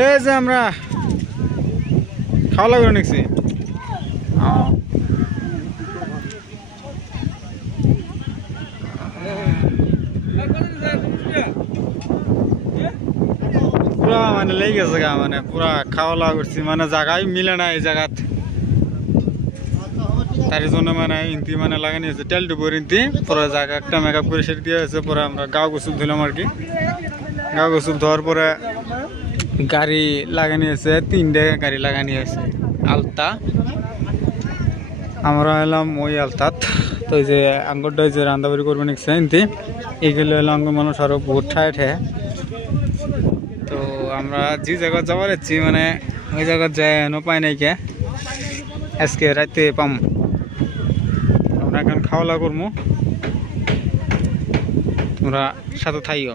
এই যে আমরা খাওয়া লাগবে নিচ্ছি পুরা মানে লেগে গেছে গা মানে পুরা খাওয়া লাগা করছি মানে জায়গায় মিলে না এই জায়গাত। তার জন্য মানে ইন্তি মানে লাগানি আছে তেল ডুবর ইন্তি। পুরো জায়গা একটা মেকআপ করে সেরে দিয়ে আছে পরে আমরা গাও গোসল ধুলাম আর কি। গাও গোসল ধোয়ার পরে গাড়ি লাগানি আছে, তিনটে গাড়ি লাগানি আছে। আলতা। আমরা এলাম ওই আলতাত। তো যে আঙ্গুরটা যে রান্দাবাড়ি করবে নিচ্ছে ইন্তি এগুলো হলো আঙ্গুর মানুষ আরও বহুত ঠায় ঠায়। তো আমরা যে জায়গা যাবার যাচ্ছি মানে ওই জায়গা যায় এনো পাই নাই কে। আজকে রাতে পাম। আমরা এখন খাওয়া দাওয়া করব তোমরা সাথে থাইও।